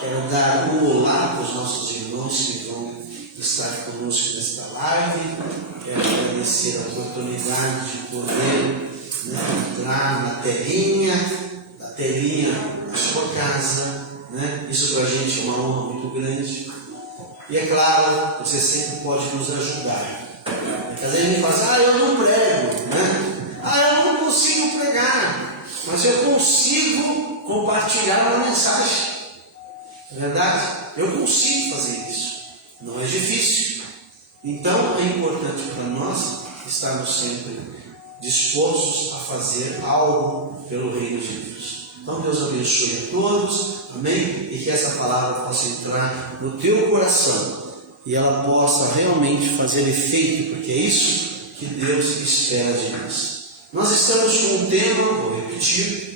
Quero dar um olá para os nossos irmãos que vão estar conosco nesta live. Quero agradecer a oportunidade de poder entrar na telinha na sua casa. Isso para a gente é uma honra muito grande. E é claro, você sempre pode nos ajudar. Porque às vezes a gente fala, eu não prego, eu não consigo pregar, mas eu consigo compartilhar uma mensagem. É verdade? Eu consigo fazer isso. Não é difícil. Então é importante para nós estarmos sempre dispostos a fazer algo pelo reino de Deus. Então Deus abençoe a todos, amém? E que essa palavra possa entrar no teu coração e ela possa realmente fazer efeito, porque é isso que Deus espera de nós. Nós estamos com um tema, vou repetir,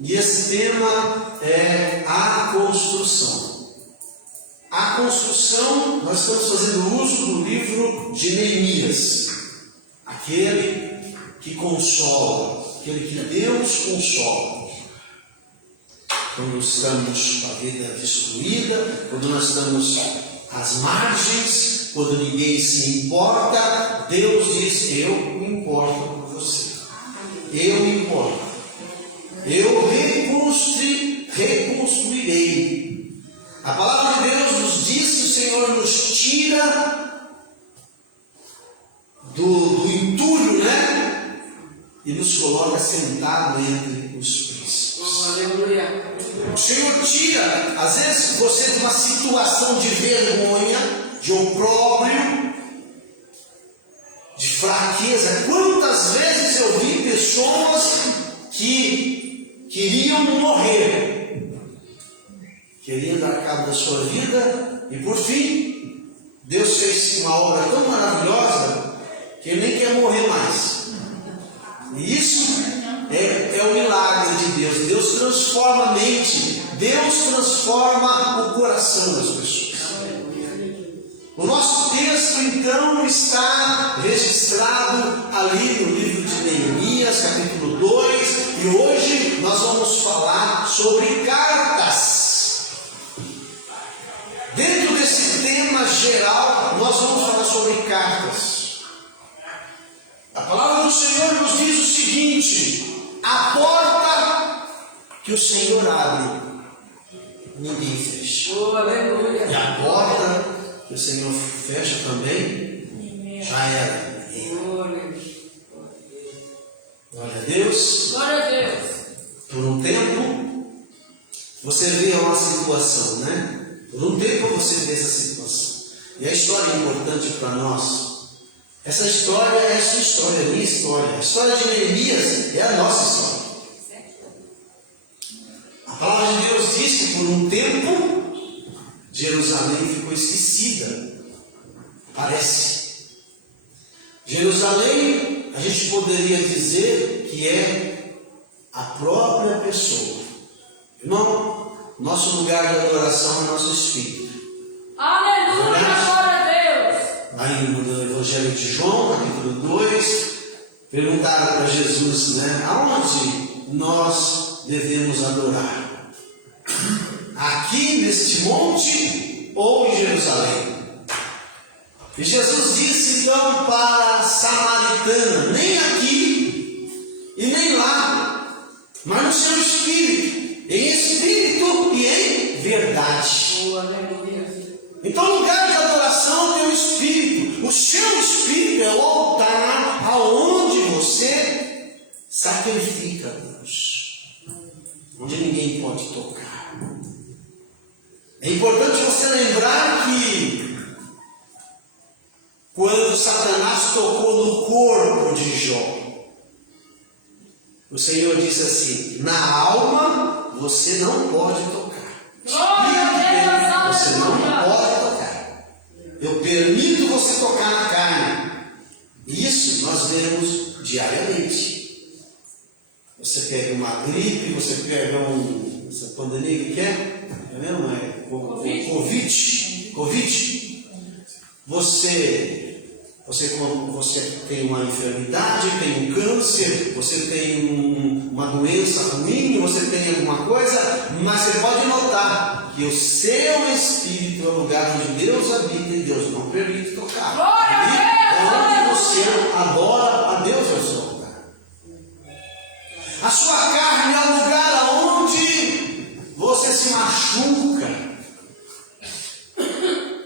e esse tema é a construção. A construção, nós estamos fazendo uso do livro de Neemias, aquele que consola, aquele que Deus consola. Quando estamos com a vida destruída, quando nós estamos às margens, quando ninguém se importa, Deus diz, eu me importo com você. Eu me importo. Eu reconstruirei. A palavra de Deus nos diz que o Senhor nos tira do entulho, e nos coloca sentado entre os príncipes. Aleluia. O Senhor tira, às vezes, você de uma situação de vergonha, de opróbrio, de fraqueza. Quantas vezes eu vi pessoas que queriam morrer, queriam dar cabo da sua vida, e por fim, Deus fez uma obra tão maravilhosa que ele nem quer morrer mais. E isso é o milagre de Deus. Deus transforma a mente, Deus transforma o coração das pessoas. O nosso texto então está registrado ali no livro de Neemias, capítulo 2, e hoje nós vamos falar sobre cartas. Dentro desse tema geral, nós vamos falar sobre cartas. A palavra do Senhor nos diz o seguinte: a porta que o Senhor abre, ninguém fecha. Aleluia. E a porta que o Senhor fecha também, já era. Glória a Deus. Glória a Deus. Por um tempo, você vê uma situação, Por um tempo você vê essa situação. E a história é importante para nós. Essa história é a sua história, é a minha história. A história de Neemias é a nossa história. A palavra de Deus diz que por um tempo Jerusalém ficou esquecida. Parece. Jerusalém, a gente poderia dizer que é a própria pessoa. Irmão, nosso lugar de adoração é nosso espírito. Aleluia, glória a Deus. Aí no Evangelho de João, capítulo 2, perguntaram para Jesus, aonde nós devemos adorar? Aqui neste monte ou em Jerusalém? E Jesus disse então para a samaritana, nem aqui e nem lá, mas no seu espírito, em espírito e em verdade. Então o lugar de adoração é o espírito. O seu espírito é o altar aonde você sacrifica a Deus, onde ninguém pode tocar. É importante você lembrar que quando Satanás tocou no corpo de Jó, o Senhor disse assim: na alma você não pode tocar. Você não pode tocar. Eu permito você tocar na carne. Isso nós vemos diariamente. Você pega uma gripe, você pega essa pandemia que é mesmo? Covid. Você Você tem uma enfermidade, tem um câncer, você tem uma doença ruim, você tem alguma coisa, mas você pode notar que o seu espírito é o lugar onde Deus habita e Deus não permite tocar. Glória a Deus! Onde você adora a Deus é o seu lugar. A sua carne é o lugar onde você se machuca,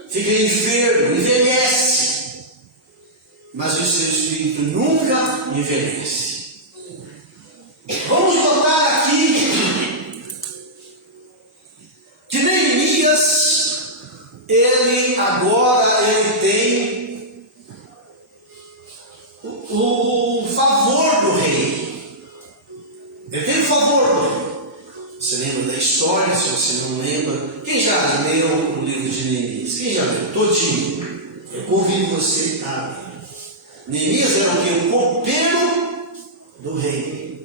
fica enfermo, envelhece. Mas o seu espírito nunca envelhece. Vamos notar aqui que Neemias, ele tem o favor do rei. Ele tem o favor do rei. Você lembra da história? Se você não lembra, quem já leu o livro de Neemias? Quem já leu? Todinho. Eu convido você a ler. Neemias era o que? O copeiro do rei.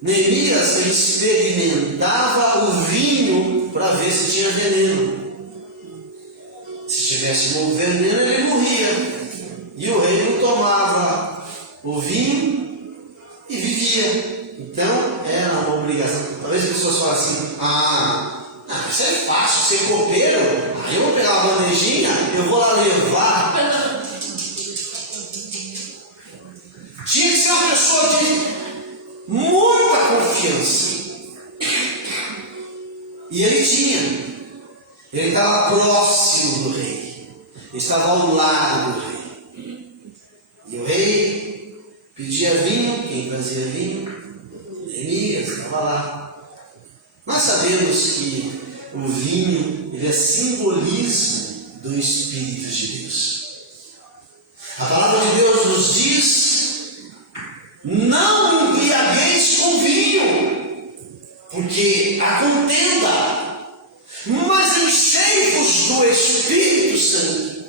Neemias experimentava o vinho para ver se tinha veneno. Se tivesse veneno, ele morria. E o rei não tomava o vinho e vivia. Então era uma obrigação. Talvez as pessoas falem assim: isso é fácil, ser copeiro. Aí eu vou pegar uma bandejinha, eu vou lá levar. Tinha que ser uma pessoa de muita confiança. E ele tinha. Ele estava próximo do rei. Ele estava ao lado do rei. E o rei pedia vinho. Quem trazia vinho? Neemias estava lá. Nós sabemos que o vinho ele é simbolismo do Espírito de Deus. A palavra de Deus nos diz: não embriagueis com vinho, porque há contenda, mas enchei-vos do Espírito Santo.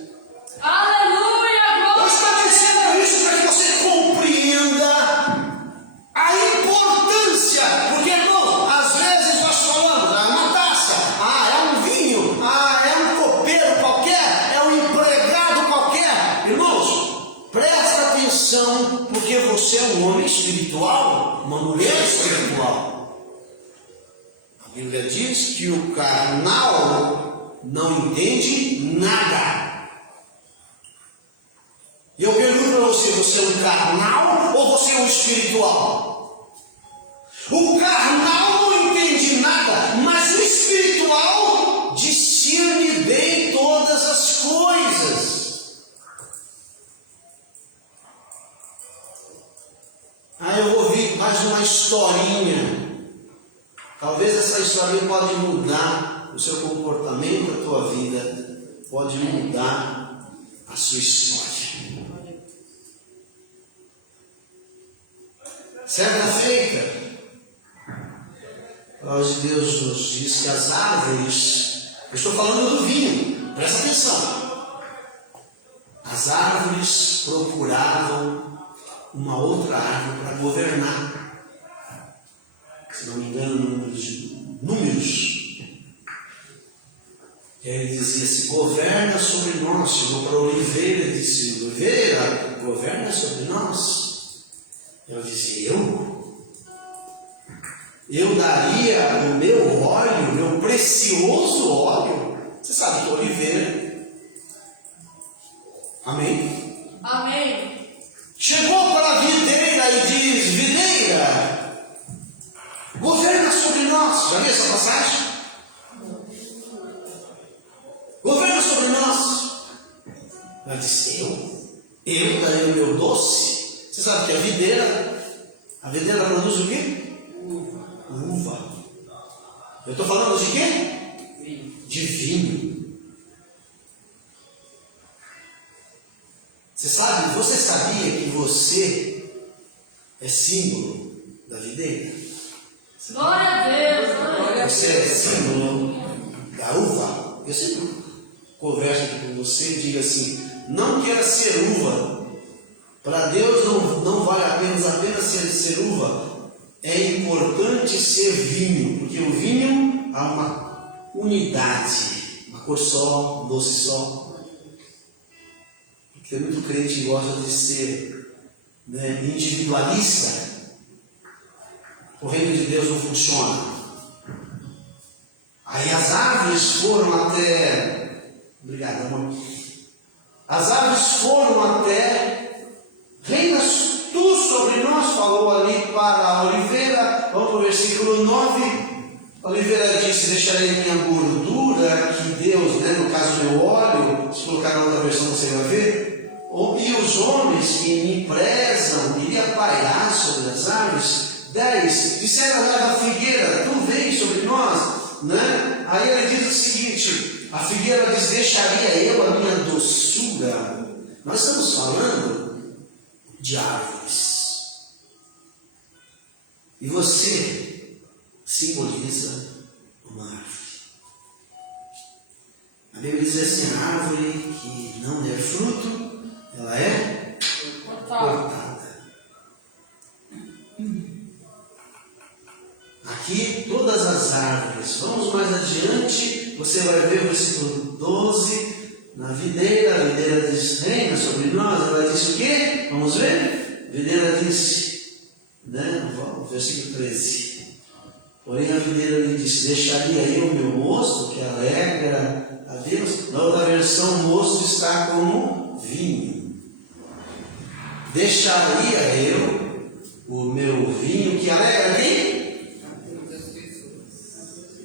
Aleluia! Eu Glória estou a dizendo Deus! isso para que você compreenda a importância, porque, irmão, às vezes nós falamos, uma taça, é um vinho, é um copeiro qualquer, é um empregado qualquer. Irmãos, presta atenção, porque você é um homem espiritual, uma mulher espiritual. A Bíblia diz que o carnal não entende nada. E eu pergunto para você: você é um carnal ou você é um espiritual? O carnal não entende nada, mas o espiritual discerne bem todas as coisas. Eu vou ouvir mais uma historinha. Talvez essa historinha pode mudar o seu comportamento, a tua vida, pode mudar a sua história. Certa feita, a palavra de Deus nos diz que as árvores, eu estou falando do vinho, presta atenção. As árvores procuravam uma outra árvore para governar. Se não me engano, números. E aí ele dizia assim: governa sobre nós. Chegou para a oliveira e disse: oliveira, governa sobre nós. Eu dizia: eu daria o meu óleo, o meu precioso óleo. Você sabe que é oliveira. Amém? Amém. Chegou para a videira e diz: videira, governa sobre nós. Já viu essa passagem? Governa sobre nós. Ela disse: eu daria o meu doce. Você sabe que a videira produz o quê? Uva. Eu estou falando de quê? De vinho. Você sabia que você é símbolo da videira? Glória a Deus! Glória a Você é símbolo da uva. Eu sempre converso aqui com você e digo assim: não queira ser uva. Para Deus não vale apenas ser uva. É importante ser vinho, porque o vinho há uma unidade, uma cor só, um doce só. Tem muito crente que gosta de ser, né, individualista. O reino de Deus não funciona. Aí as árvores foram até... Obrigado, amor. As árvores foram até... Reinas tu sobre nós, falou ali para a oliveira. Vamos para o versículo 9. A oliveira disse: deixarei minha gordura, que Deus, né, no caso meu óleo, se colocar na outra versão você vai ver. E os homens que me prezam, iria pairar sobre as árvores. 10. Disseram lá da figueira: tu vem sobre nós, né? Aí ele diz o seguinte: a figueira diz: deixaria eu a minha doçura. Nós estamos falando de árvores. E você simboliza uma árvore. A Bíblia diz assim: a árvore que não der fruto, ela é cortada. Aqui todas as árvores. Vamos mais adiante, você vai ver o versículo 12. Na videira, a videira diz: reina sobre nós. Ela disse o quê? Vamos ver? A videira disse, né? Versículo 13. Porém a videira lhe disse: deixaria eu o meu mosto, que alegra a Deus. Na outra versão, o mosto está como vinho. Deixaria eu o meu vinho, que alegra quem?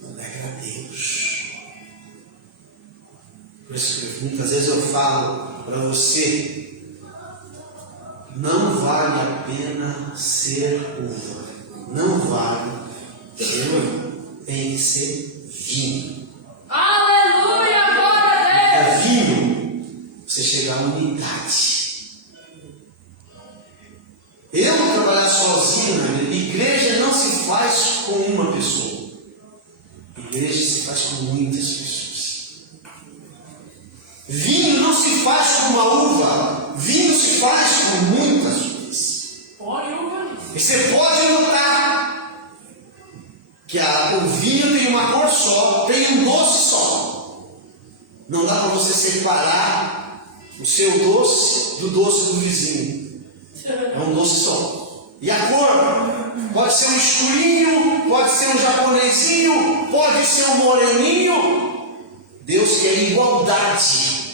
Alegra a Deus. Por isso que muitas vezes eu falo para você: não vale a pena ser uva. Não vale ser uva. Tem que ser vinho. Aleluia, glória a Deus. É vinho. Você chega à unidade. Eu vou trabalhar sozinho na minha igreja. Não se faz com uma pessoa. Igreja se faz com muitas pessoas. Vinho não se faz com uma uva. Vinho se faz com muitas uvas. E você pode notar que o vinho tem uma cor só, tem um doce só. Não dá para você separar o seu doce do doce do vizinho. É um doce só. E a cor pode ser um escurinho, pode ser um japonesinho, pode ser um moreninho. Deus quer igualdade.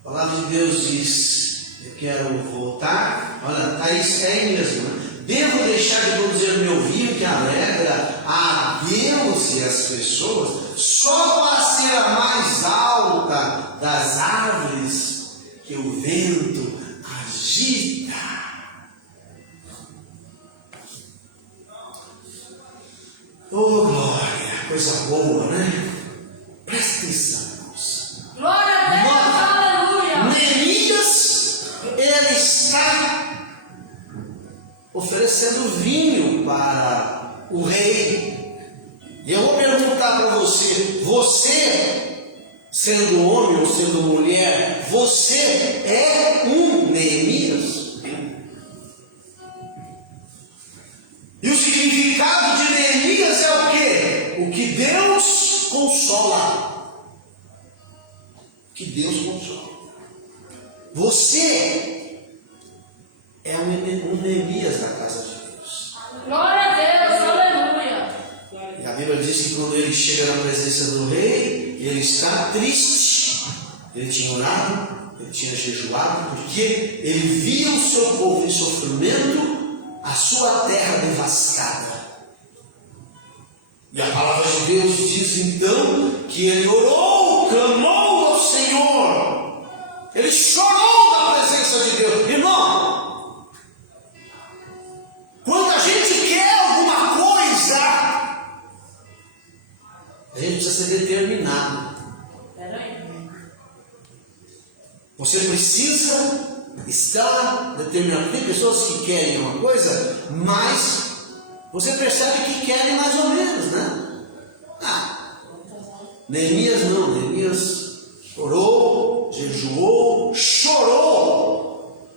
A palavra de Deus diz: eu quero voltar. Olha, Thaís, é aí mesmo. Devo deixar de produzir o meu vinho que alegra a Deus e as pessoas, só para ser a mais alta das árvores que o vento agita. Oh, glória, coisa boa, né? Presta atenção, irmãos. Glória a Deus, aleluia. Neemias, ele está oferecendo vinho para o rei. E eu vou perguntar para você: você, sendo homem ou sendo mulher, você é um Neemias? E o significado de Neemias é o quê? O que Deus consola. O que Deus consola. Você é um Neemias da casa de Deus. Glória a Deus, aleluia. E a Bíblia diz que quando ele chega na presença do rei, ele está triste. Ele tinha orado, ele tinha jejuado, porque ele via o seu povo em sofrimento, a sua terra devastada. E a palavra de Deus diz então que ele orou, clamou ao Senhor. Ele chorou na presença de Deus. Irmão, quando a gente quer alguma coisa, a gente precisa ser determinado. Você precisa estar determinado. Tem pessoas que querem uma coisa, mas você percebe que querem mais ou menos, né? Neemias não. Neemias orou, jejuou, chorou.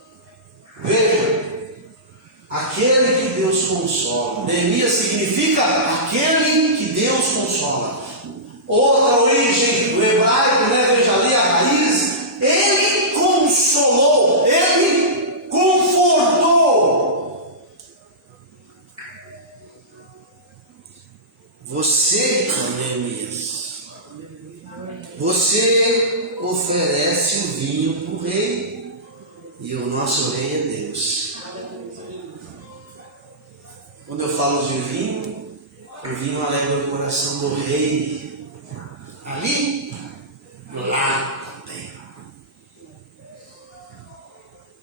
Veja, aquele que Deus consola. Neemias significa aquele que Deus consola. Outra origem do hebraico, né? Veja ali a Você, Neemias, você oferece o vinho para o rei, e o nosso rei é Deus. Quando eu falo de vinho, o vinho alegra o coração do rei. Ali, lá também.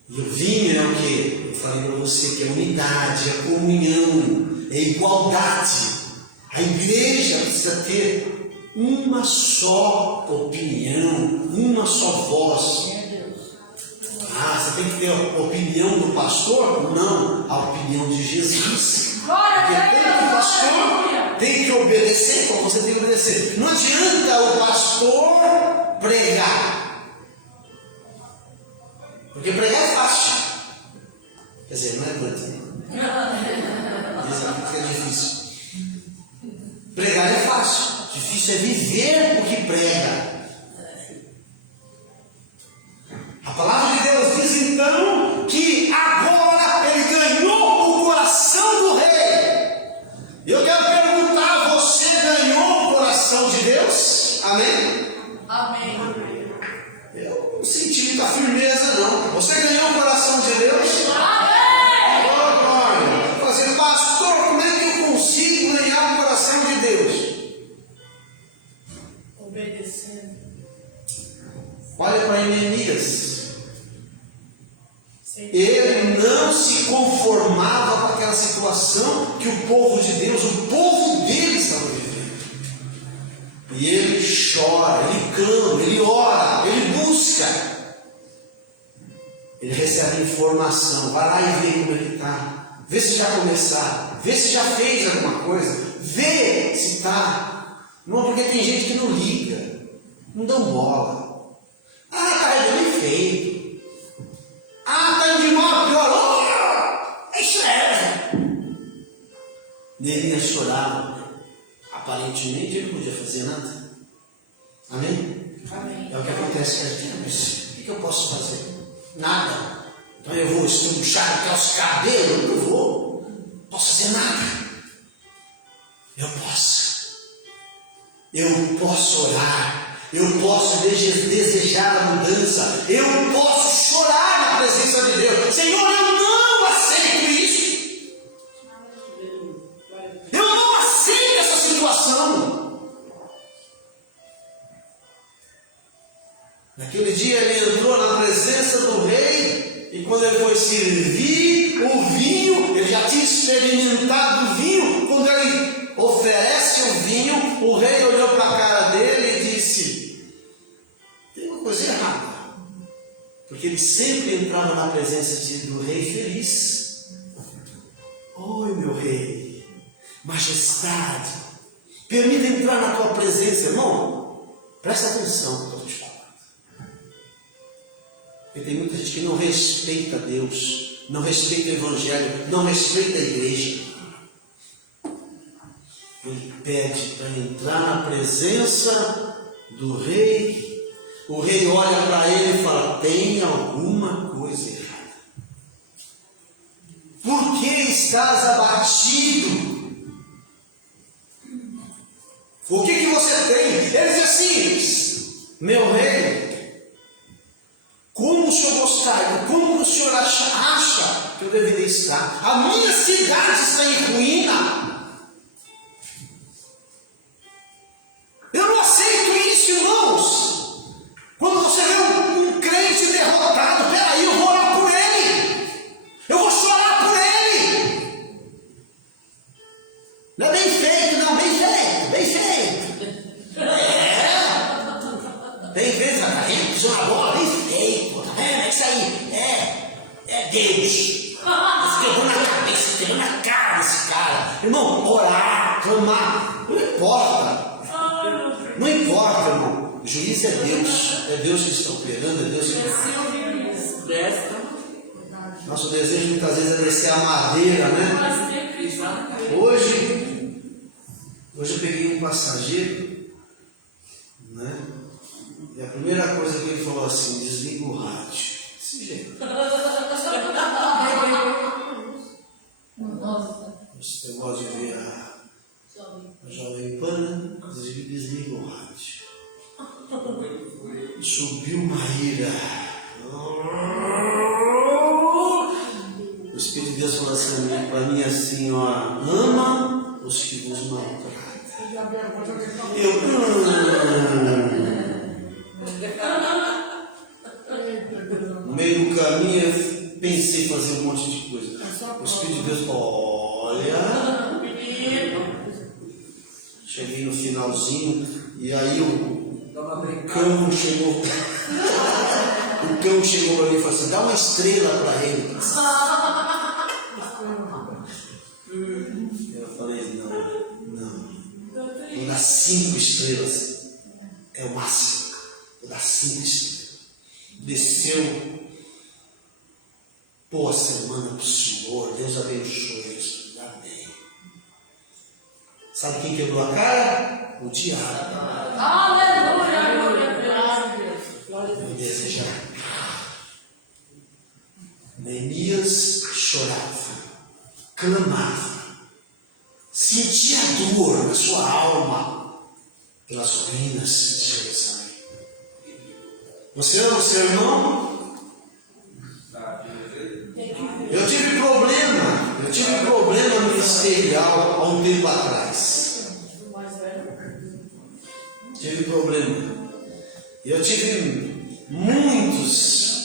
E o vinho é o que? Eu falei para você que é unidade, é comunhão, é igualdade. A igreja precisa ter uma só opinião, uma só voz. Ah, você tem que ter a opinião do pastor? Não, a opinião de Jesus. Porque o pastor tem que obedecer, como você tem que obedecer. Não adianta o pastor pregar, porque pregar é fácil. Quer dizer, não é muito. Diz aqui que é difícil. Pregar é fácil, difícil é viver o que prega. A palavra de Deus diz então que agora ele ganhou o coração do rei. Eu quero perguntar: você ganhou o coração de Deus? Amém? Amém. Eu não senti muita firmeza, não. Você ganhou o coração de Deus? Amém. Oh, glória. Fazer, pastor, como é que eu consigo ganhar o coração de Deus? Obedecendo. Olha para Neemias. Ele não se conformava com aquela situação que o povo de Deus, o povo dele estava vivendo. E ele chora, ele clama, ele ora, ele busca. Ele recebe informação, vai lá e vê como é que está. Vê se já começaram, vê se já fez alguma coisa, vê se está. Não, porque tem gente que não liga, não dão bola. Ah, está bem feito. Ah, está indo de mal a pior. Oh, isso é. Neemias chorava. Aparentemente ele não podia fazer nada. Amém? Amém. É o que acontece com a gente. Mas o que eu posso fazer? Nada. Então eu vou estruchar até os cabelos? Eu não vou. Não posso fazer nada. Eu posso orar. Eu posso desejar a mudança. Eu posso chorar na presença de Deus. Senhor, eu não aceito isso. Eu não aceito essa situação. Naquele dia ele entrou na presença do rei. E quando ele foi servir o vinho, ele já tinha experimentado o vinho. Quando ele oferece o vinho, o rei olhou para a cara dele e disse: tem uma coisa errada. Porque ele sempre entrava na presença do rei feliz. Oi, meu rei, majestade, permita entrar na tua presença. Irmão, presta atenção no que eu estou te falando. Porque tem muita gente que não respeita Deus, não respeita o Evangelho, não respeita a igreja. Ele pede para entrar na presença do rei. O rei olha para ele e fala: tem alguma coisa errada. Por que estás abatido? O que você tem? Ele diz assim: meu rei, como o senhor gostaria, como o senhor acha que eu deveria estar? A minha cidade está em ruína. Eu não aceito isso, irmãos. Quando você vê um crente derrotado, peraí, eu vou orar por ele. Eu vou chorar por ele. Não é bem feito, não, bem feito, bem feito. Bem feito, tá vendo? Pisou na bola, bem feito, tá vendo? É isso aí, é Deus. Isso quebrou na cabeça, quebrou na cara desse cara. Irmão, orar, clamar, não importa. Não importa, irmão. O juiz é Deus que está operando, é Deus que está. Nosso desejo muitas vezes é descer a madeira, né? Hoje eu peguei um passageiro, né? E a primeira coisa que ele falou assim: desliga o rádio. Desse jeito. Nossa. Você gosta de ver a Jovem subiu uma ira. O Espírito de Deus falou assim para mim assim, ó, ama os que vos maltratam. No meio do caminho eu pensei em fazer um monte de coisa. O Espírito de Deus falou, olha, cheguei no finalzinho e aí o cão chegou. O cão chegou para mim e falou assim, dá uma estrela para ele. Eu falei, não. Vou dar 5 estrelas. É o máximo. Vou dar 5 estrelas. Desceu. Boa semana para o Senhor. Deus abençoe isso. Amém. Sabe quem quebrou a cara? O diabo. Aleluia. Não deseja. Neemias chorava, clamava, sentia dor na sua alma pelas ruínas de Jerusalém. Você ama o seu irmão? Eu tive problema ministerial há um tempo atrás. Tive problema. Eu tive muitos,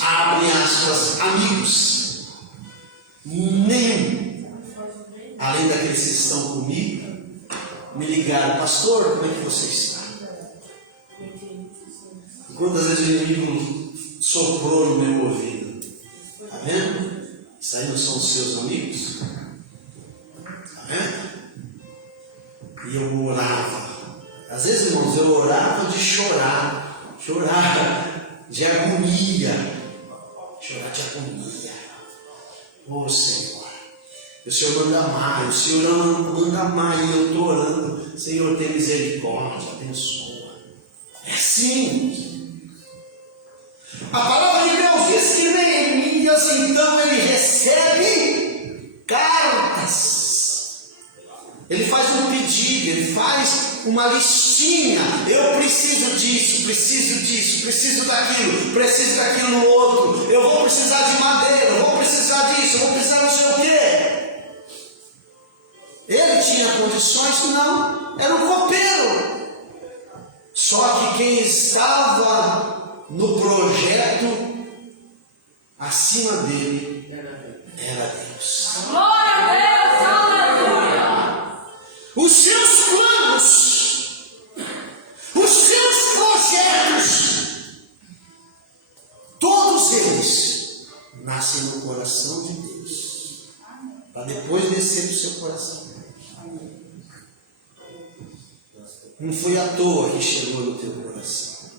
abrem aspas, amigos. Nenhum, além daqueles que estão comigo, me ligaram, pastor, como é que você está? E quantas vezes o inimigo soprou no meu ouvido? Está vendo? Isso aí não são os seus amigos? Está vendo? E eu orava. Às vezes, irmãos, eu orava de chorar de agonia. Chorar de agonia. Ô Senhor, o Senhor manda mais, e eu estou orando. Senhor, tem misericórdia, abençoa. É assim. A palavra de Deus diz que Neemias, então, ele recebe cartas. Ele faz um pedido, ele faz uma listinha. Eu preciso disso, preciso daquilo no outro. Eu vou precisar de madeira, eu vou precisar disso, eu vou precisar não sei o quê. Ele tinha condições? Não, era um copeiro. Só que quem estava no projeto acima dele era Deus. Glória a Deus, aleluia. Os seus planos, os seus projetos, todos eles nascem no coração de Deus, para depois descer do seu coração. Não foi à toa que chegou no teu coração.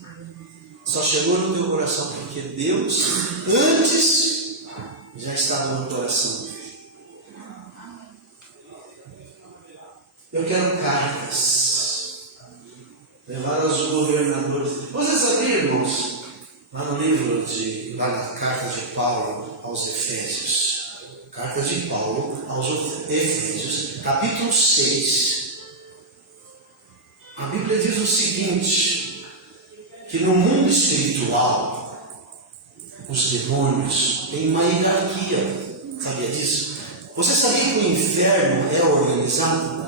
Só chegou no teu coração porque Deus, antes, já estava no coração dele. Eu quero cartas. Levar aos governadores. Você sabia, irmãos, lá na carta de Paulo aos Efésios. Carta de Paulo aos Efésios, capítulo 6. A Bíblia diz o seguinte, que no mundo espiritual, os demônios têm uma hierarquia. Sabia disso? Você sabia que o inferno é organizado?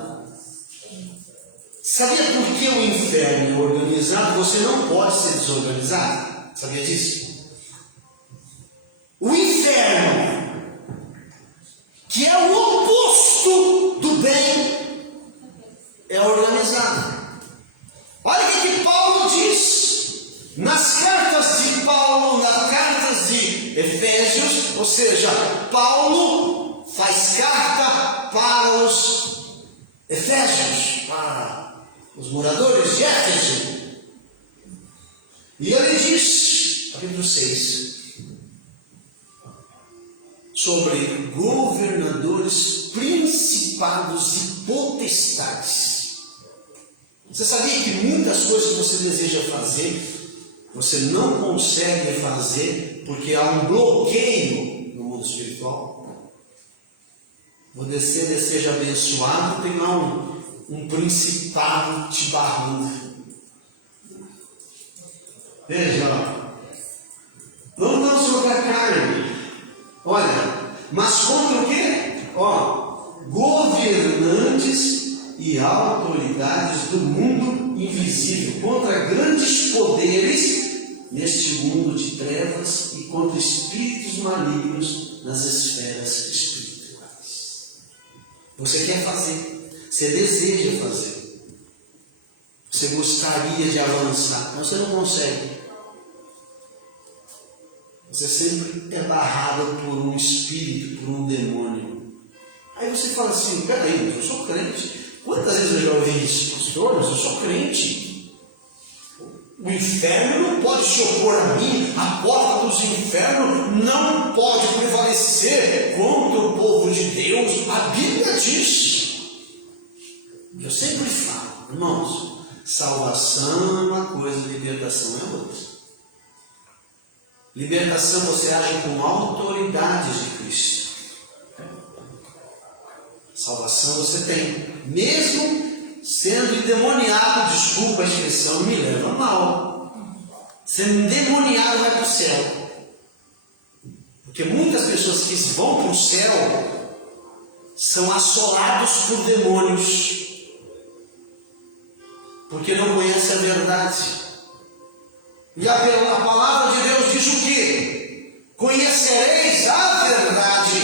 Sabia por que o inferno é organizado? Você não pode ser desorganizado. Sabia disso? O inferno, que é o oposto do bem, é organizado. Olha o que Paulo diz nas cartas de Paulo, nas cartas de Efésios, ou seja, Paulo faz carta para os Efésios, para os moradores de Éfeso. E ele diz, capítulo 6, sobre governadores, principados e potestades. Você sabia que muitas coisas que você deseja fazer, você não consegue fazer porque há um bloqueio no mundo espiritual? Você deseja abençoado, tem lá um principado te barrando. Veja, não lutamos contra a carne. Olha, mas contra o quê? Governantes e autoridades do mundo invisível, contra grandes poderes neste mundo de trevas e contra espíritos malignos nas esferas espirituais. Você quer fazer, você deseja fazer, você gostaria de avançar, mas você não consegue. Você sempre é barrado por um espírito, por um demônio. Aí você fala assim, peraí, eu sou crente. Quantas vezes eu já ouvi isso? Pastor, mas eu sou crente. O inferno não pode se opor a mim. A porta dos infernos não pode prevalecer contra o povo de Deus. A Bíblia diz. Eu sempre falo, irmãos, salvação é uma coisa, libertação é outra. Libertação você age com autoridade de Cristo. Salvação você tem. Mesmo sendo endemoniado, desculpa a expressão, me leva mal. Sendo endemoniado vai para o céu. Porque muitas pessoas que vão para o céu são assolados por demônios. Porque não conhecem a verdade. E a palavra de Deus diz o quê? Conhecereis a verdade,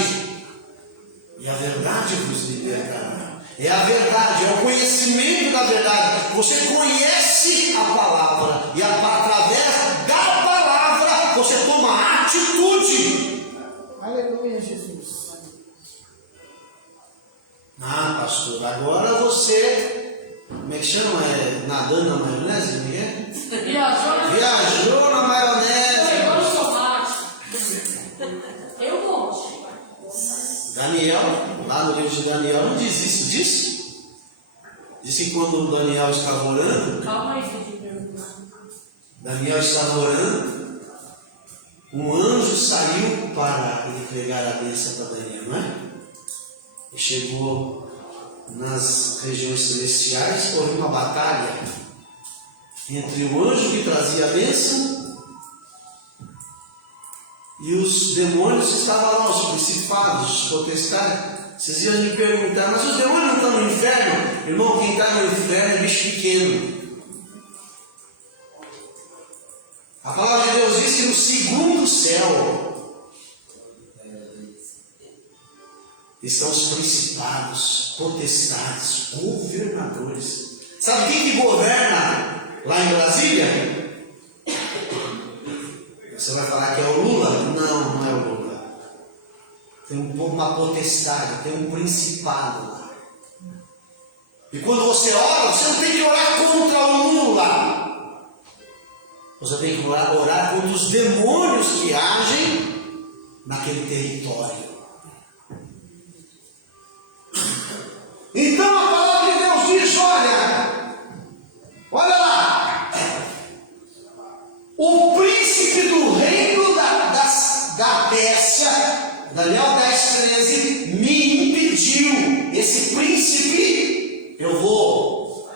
e a verdade vos libertará. É a verdade, é o conhecimento da verdade. Você conhece a palavra, e através da palavra você toma atitude. Aleluia, Jesus. Ah, pastor, agora você, como é que chama? Nadando na maionese, não é? Viajou na maionese. Pegou o tomate. Tem um monte. Daniel, lá no livro de Daniel, não diz isso, diz? Diz que quando Daniel estava orando, Calma aí, filho de perguntar. Daniel estava orando, um anjo saiu para entregar a bênção para Daniel, não é? E chegou nas regiões celestiais, houve uma batalha entre o anjo que trazia a bênção e os demônios que estavam lá, os principados, os potestades. Vocês iam me perguntar, mas os demônios não estão no inferno? Irmão, quem está no inferno é bicho pequeno. A palavra de Deus diz que no segundo céu estão os principados, potestades, governadores. Sabe quem que governa lá em Brasília? Você vai falar que é o Lula? Não, não é o Lula. Tem uma potestade, tem um principado lá. E quando você ora, você não tem que orar contra o Lula. Você tem que orar contra os demônios que agem naquele território. Então a palavra de Deus diz, olha lá, o príncipe do reino da Pérsia, Daniel 10:13, me impediu. Esse príncipe, eu vou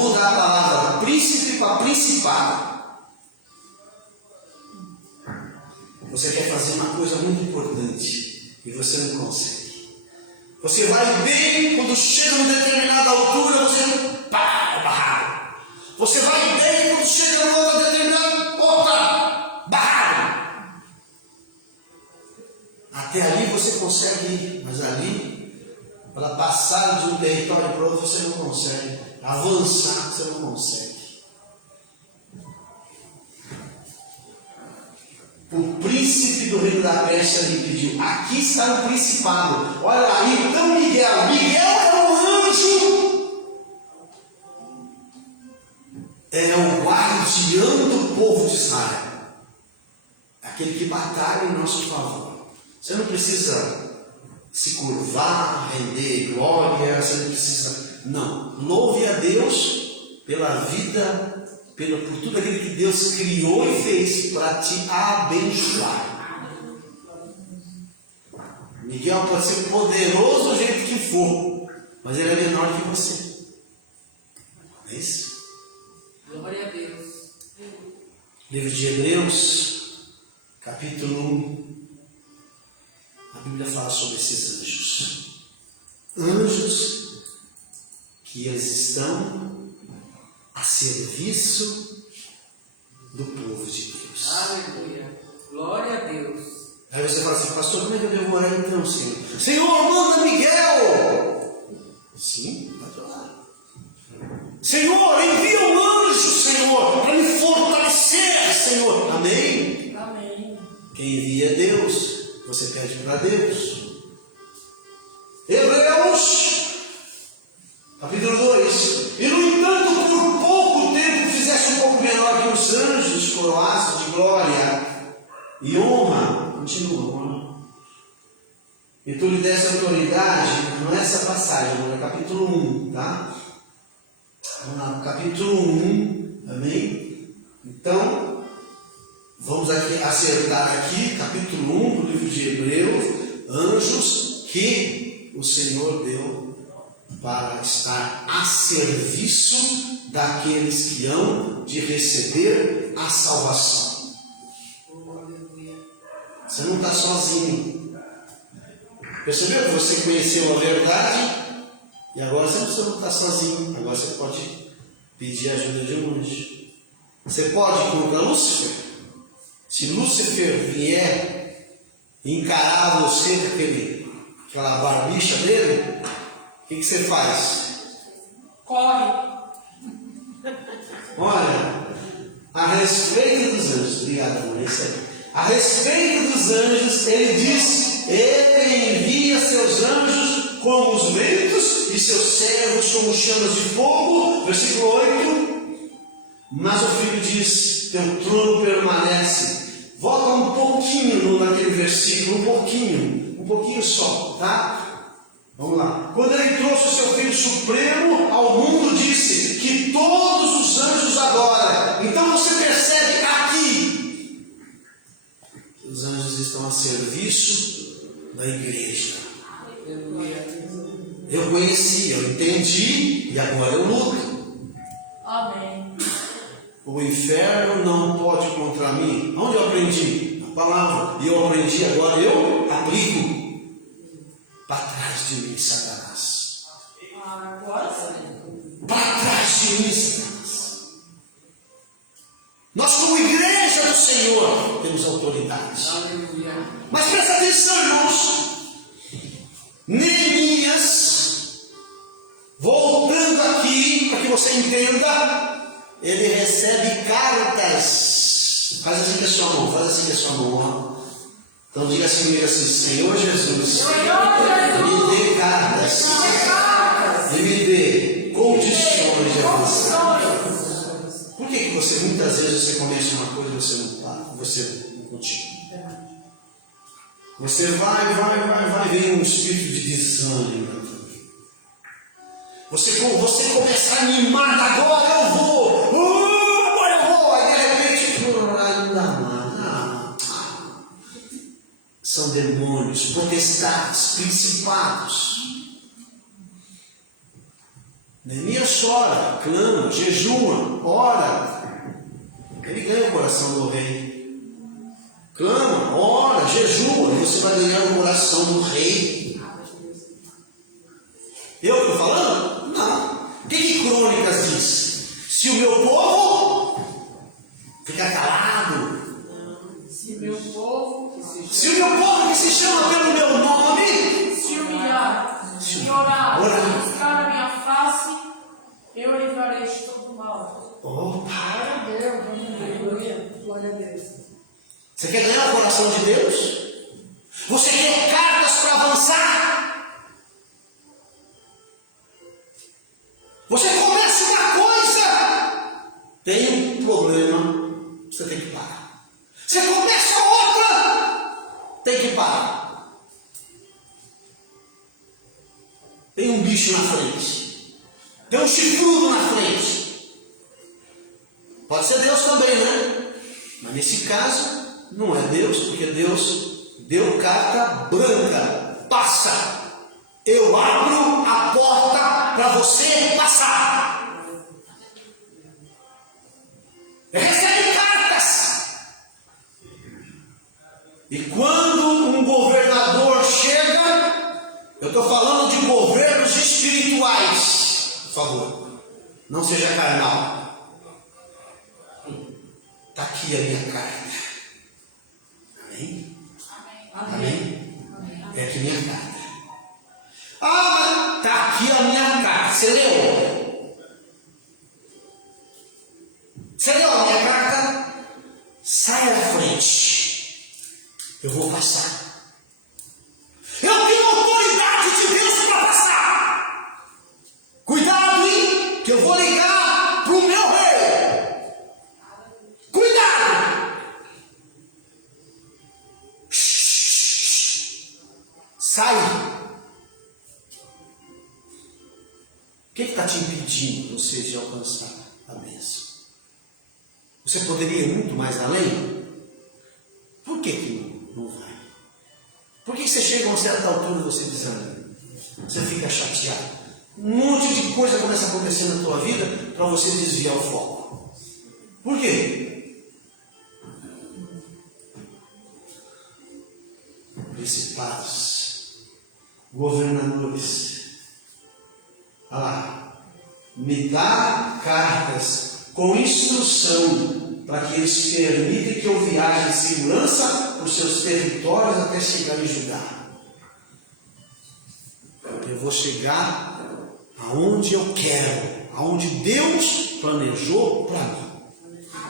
mudar a palavra príncipe para principado. Você quer fazer uma coisa muito importante e você não consegue. Você vai bem, quando chega numa determinada altura, você é barrado. Você vai bem, quando chega numa outra determinada, barrado. Até ali você consegue ir, mas ali, para passar de um território para outro, você não consegue. Avançar, você não consegue. O príncipe do reino da Pérsia lhe pediu. Aqui está o principado. Olha lá, então Miguel. Miguel é um anjo. É o guardião do povo de Israel. Aquele que batalha em nosso favor. Você não precisa se curvar, render glória. Você não precisa. Não. Louve a Deus pela vida, por tudo aquilo que Deus criou e fez para te abençoar. Miguel pode ser poderoso do jeito que for, mas ele é menor que você. É isso? Livro de Hebreus, capítulo 1. A Bíblia fala sobre esses anjos. Anjos que eles estão a serviço do povo de Deus. Aleluia. Glória a Deus. Aí você fala assim, pastor, como é que eu devo orar então, Senhor? Senhor, manda Miguel! Sim, pode orar. Senhor, envia um anjo, Senhor, para me fortalecer, Senhor. Amém? Amém. Quem envia é Deus. Você pede para Deus. Hebreus, capítulo 2. E no entanto, por pouco tempo, fizeste um pouco menor que os anjos, coroados de glória e honra. Continua, honra. E tu lhe deste autoridade, não é essa passagem, é capítulo 1, tá? Vamos lá, capítulo 1, amém? Então, vamos aqui acertar aqui, capítulo 1 do livro de Hebreus, anjos que o Senhor deu para estar a serviço daqueles que hão de receber a salvação. Você não está sozinho. Percebeu que você conheceu a verdade? E agora você não está sozinho. Agora você pode pedir a ajuda de um anjo. Você pode ir contra Lúcifer. Se Lúcifer vier encarar você com aquela barbicha dele, o que você faz? Corre. Olha, a respeito dos anjos, obrigado, amor, é isso aí. A respeito dos anjos, ele diz: ele envia seus anjos como os ventos e seus servos como chamas de fogo. Versículo 8. Mas o filho diz: teu trono permanece. Volta um pouquinho naquele versículo, um pouquinho só, tá? Vamos lá. Quando ele trouxe o seu Filho Supremo ao mundo, disse que todos os anjos adoram. Então você percebe aqui, os anjos estão a serviço da igreja. Eu conheci, eu entendi e agora eu luto. Amém. O inferno não pode contra mim. Onde eu aprendi? Na palavra. E eu aprendi, agora eu aplico. Para trás de mim, Satanás. Agora sim. Para trás de mim, Satanás. Nós, como igreja do Senhor, temos autoridade. Aleluia. Mas presta atenção, irmãos. Neemias, voltando aqui, para que você entenda, ele recebe cartas. Faz assim com a sua mão, faz assim com a sua mão. Então diga assim comigo assim: Senhor Jesus, me dê cartas, e me dê condições de avançar. Por que você muitas vezes você começa uma coisa e você não para, você não continua? Você vai, vem um espírito de desânimo. Você começa animado, agora eu vou, aí de repente, ainda mais. São demônios, potestades, principados. Neemias chora, clama, jejua, ora. Ele ganha o coração do rei. Clama, ora, jejua, e você vai ganhar o coração do rei. Eu estou falando? Não. O que Crônicas diz? Se o meu povo ficar calado, Se o meu povo se o meu povo que se chama pelo meu nome se humilhar, se orar, e buscar a minha face, eu livrarei de todo o mal. Opa! Glória a Deus, aleluia. Glória a Deus. Você quer ganhar o coração de Deus? Você quer cartas para avançar? Você começa uma coisa, tem um problema, você tem que parar. Você começa outra, tem que parar. Tem um bicho na frente, tem um chifrudo na frente. Pode ser Deus também, né? Mas nesse caso, não é Deus, porque Deus deu carta branca. Passa. Eu abro a porta para você passar. Recebe cartas. Eu estou falando de governos espirituais. Por favor, não seja carnal. Está aqui a minha carta. Amém? Amém? É aqui a minha carta. Ah, mas está aqui a minha carta. Você leu? Você leu a minha carta? Sai da frente. Eu vou passar. Eu tenho autoridade de Deus para passar. Cuidado, hein? Que eu vou ligar para o meu rei. Cuidado. Sai. O que está te impedindo você de alcançar a bênção? Você poderia ir muito mais além? Por que não vai? Por que você chega a uma certa altura e você desanima? Você fica chateado. Um monte de coisa começa a acontecer na tua vida para você desviar o foco. Por quê? Principados, governadores, olha lá, me dá cartas com instrução para que eles permitam que eu viaje em segurança por seus territórios até chegar em Judá. Eu vou chegar aonde eu quero, aonde Deus planejou para mim.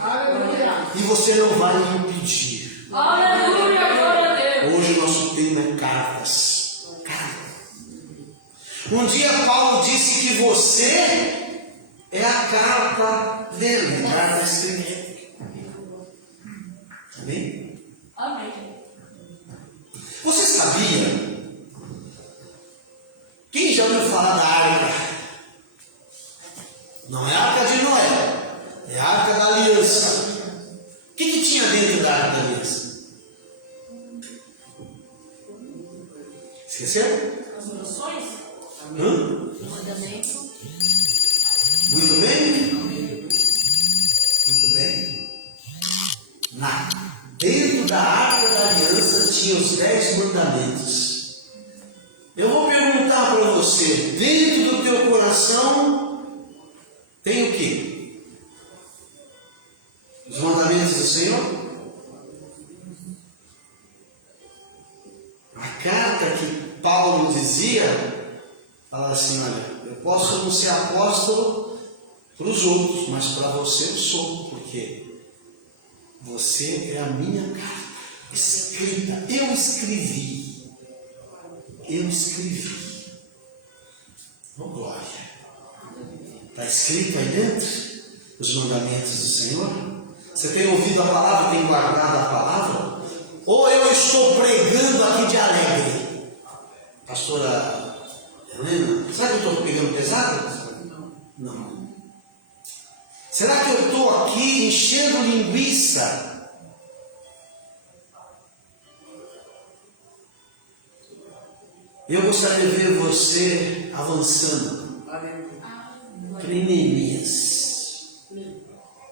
Aleluia. E você não vai me impedir. Aleluia, glória a Deus. Hoje o nosso tema é cartas. Um dia Paulo disse que você é a carta dele, a carta escrita. Amém? Amém. Você sabia? Quem já ouviu falar da arca? Não é a arca de Noé, é a arca da aliança. O que tinha dentro da arca da aliança? Esqueceu? As orações? Mandamento. Muito bem? Muito bem. Dentro da arca da aliança tinha os 10 mandamentos. Eu vou perguntar para você, dentro do teu coração tem o quê? Os mandamentos do Senhor? A carta que Paulo dizia, falava assim, olha, eu posso não ser apóstolo para os outros, mas para você eu sou, porque você é a minha carta, escrita, eu escrevi. Oh, glória. Está escrito aí dentro os mandamentos do Senhor? Você tem ouvido a palavra, tem guardado a palavra? Ou eu estou pregando aqui de alegre? Pastora Helena, será que eu estou pegando pesado? Não. Será que eu estou aqui enchendo linguiça? Eu gostaria de ver você avançando para Neemias,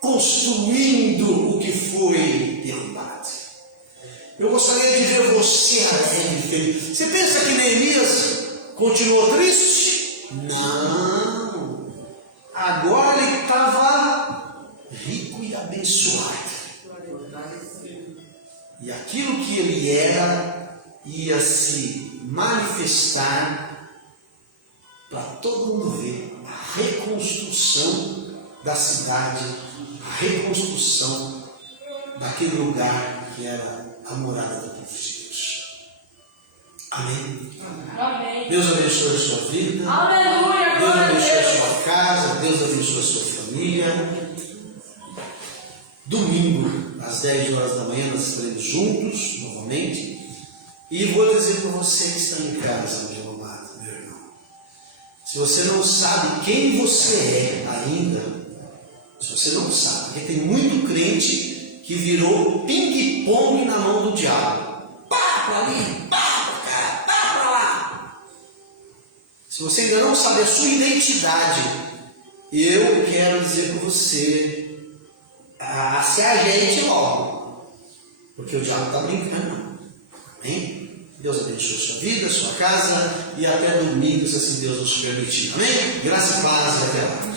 construindo o que foi derrubado. Eu gostaria de ver você alegre, feliz. Você pensa que Neemias continuou triste? Não. Agora ele estava rico e abençoado. E aquilo que ele era ia se manifestar para todo mundo ver a reconstrução da cidade, a reconstrução daquele lugar que era a morada do povo de Deus. Amém? Amém. Deus abençoe a sua vida. Aleluia, Deus glória a abençoe a Deus. sua casa. Deus abençoe a sua família. Domingo, às 10 horas da manhã, nós estaremos juntos novamente. E vou dizer para você que está em casa, meu amado, meu irmão. Se você não sabe quem você é ainda, se você não sabe, porque tem muito crente que virou ping-pong na mão do diabo. Pá para ali, pá para cá, pá para lá. Se você ainda não sabe a sua identidade, eu quero dizer para você, se ajeite logo, porque o diabo está brincando. Amém? Deus abençoe sua vida, sua casa e até domingo, se assim Deus nos permitir. Amém? Graça e paz e até lá.